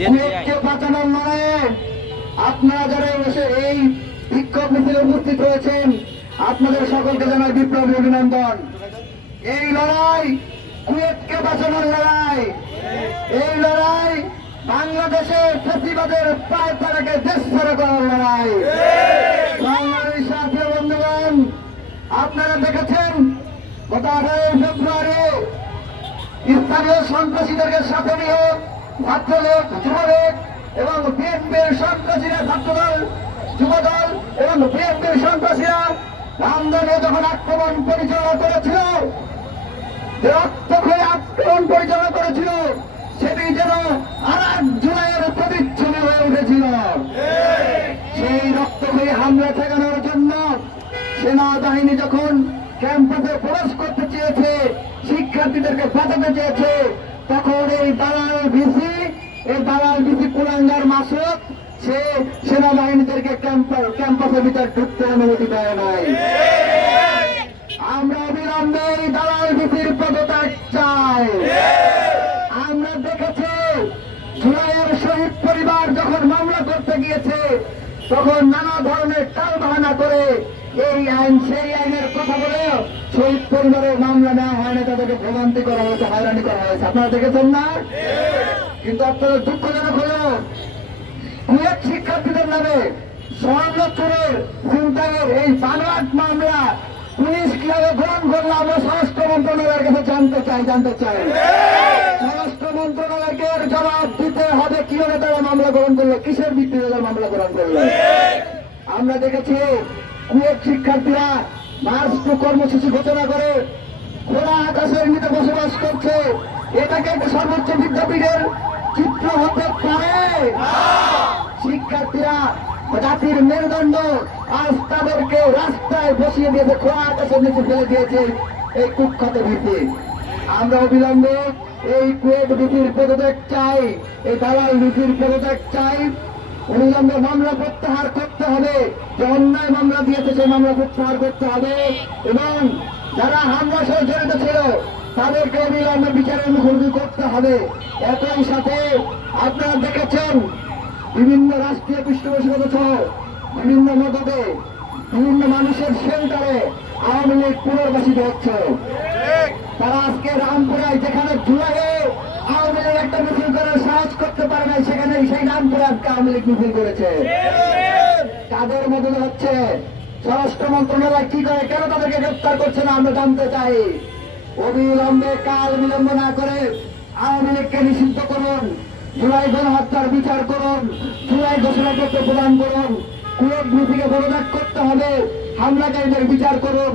কুয়েতকে বাঁচানোর লড়াইয়ে আপনারা যারা এই বিক্ষোভ মিছিলে উপস্থিত হয়েছেন আপনাদের সকলকে জানাই বিপ্লবী অভিনন্দন। এই লড়াই কুয়েতকে বাঁচানোর লড়াই। এই লড়াই বাংলাদেশের ফেসিবাদের পায় তারাকে দেশ ছেড়ে করার লড়াই। বাংলাদেশ সাথী বন্ধুগণ আপনারা দেখেছেন গত আঠারোই ফেব্রুয়ারি স্থানীয় সন্ত্রাসীদেরকে সাথে নিয়ে ছাত্রলীগ এবং বিএনপির সন্ত্রাসীরা ছাত্রদল, যুবদল এবং বিএনপির সন্ত্রাসীরা রামদলে যখন আক্রমণ পরিচালনা করেছিল, যে রক্তক্ষয়ী আক্রমণ পরিচালনা করেছিল, সেটি যেন আর এক প্রতিচ্ছবি হয়ে উঠেছিল। সেই রক্তক্ষয়ী হামলা ঠেকানোর জন্য সেনাবাহিনী যখন ক্যাম্পাসে প্রবেশ করতে চেয়েছে, শিক্ষার্থীদেরকে বাঁচাতে চেয়েছে তখন এই দালাল ভিসি, এই দালাল ভিসি কুলাঙ্গার মাসুক সে সেনাবাহিনীদেরকে ক্যাম্পাস ক্যাম্পাসের ভিতর ঢুকতে অনুমতি দেয় নাই। আমরা অবিলম্বে এই দালাল ভিসির পদত্যাগ চাই। আমরা দেখেছি, জুলাইয়ের শহীদ পরিবার যখন মামলা করতে গিয়েছে তখন নানা ধরনের টাল বাহানা করে এই আইন সেই আইনের কথা বলে শহীদ পরিবারের মামলা নেওয়া হয় না তাদেরকে ভোগান্তি করা হয়েছে হয়রানি করা হয়েছে। আপনারা দেখেছেন না? কিন্তু আপনাদের দুঃখজনক হলো কুয়েত শিক্ষার্থীদের নামে স্বর্ণ চিন্তায়ের এই বানোয়াট মামলা পুলিশ কীভাবে গ্রহণ করল আমরা স্বরাষ্ট্র মন্ত্রণালয়ের কাছে জানতে চাই জানতে চাই। স্বরাষ্ট্র মন্ত্রণালয়কে জবাব দিতে হবে কীভাবে তারা গ্রহণ করল, কিসের তারা মামলা গ্রহণ করল? আমরা দেখেছি, কুয়েত শিক্ষার্থীরা মার্চ টু কর্মসূচি ঘোষণা করে, খোলা আকাশের নিচে বসবাস করছে। এটাকে সর্বোচ্চ বিদ্যাপীঠের চিত্র হতে পারে। শিক্ষার্থীরা জাতির মেরুদণ্ড আজ তাদেরকে রাস্তায় বসিয়ে দিয়েছে, খোলা আকাশের নিচে ফেলে দিয়েছে এই কুখ্যাত ভীতি আমরা অবিলম্বে এই কুয়েত ভীতির পদত্যাগ চাই, এই দালাল ভীতির পদত্যাগ চাই। অবিলম্বে মামলা প্রত্যাহার করতে হবে, যে অন্যায় মামলা দিয়েছে সেই মামলা প্রত্যাহার করতে হবে। এবং যারা হামলা সহ জড়িত ছিল, তাদেরকে অবিলম্বে বিচারের মুখোমুখি করতে হবে। একই সাথে আপনারা দেখেছেন, বিভিন্ন রাষ্ট্রীয় পৃষ্ঠপোষকতা সহ বিভিন্ন মদতে বিভিন্ন মানুষের সেন্টারে আওয়ামী লীগ পুনর্বাসিত হচ্ছে। তারা আজকে রামপুরায় যেখানে জুলাইয়ে আওয়ামী লীগ একটা মিছিল করার সাহস করতে পারে নাই সেখানে সেই রামপুরে আজকে আওয়ামী লীগ মিছিল করেছে। তাদের মধ্যে হচ্ছে? স্বরাষ্ট্র মন্ত্রণালয় কি করে? কেন তাদেরকে গ্রেপ্তার করছে না? আমরা জানতে চাই। অবিলম্বে কাল বিলম্ব না করে আওয়ামী লীগকে নিষিদ্ধ করুন, জুলাই গণহত্যার বিচার করুন, জুলাই ঘোষণা করতে প্রদান করুন কুয়েত নীতিকে বলদাক করতে হবে, হামলাকারীদের বিচার করুন।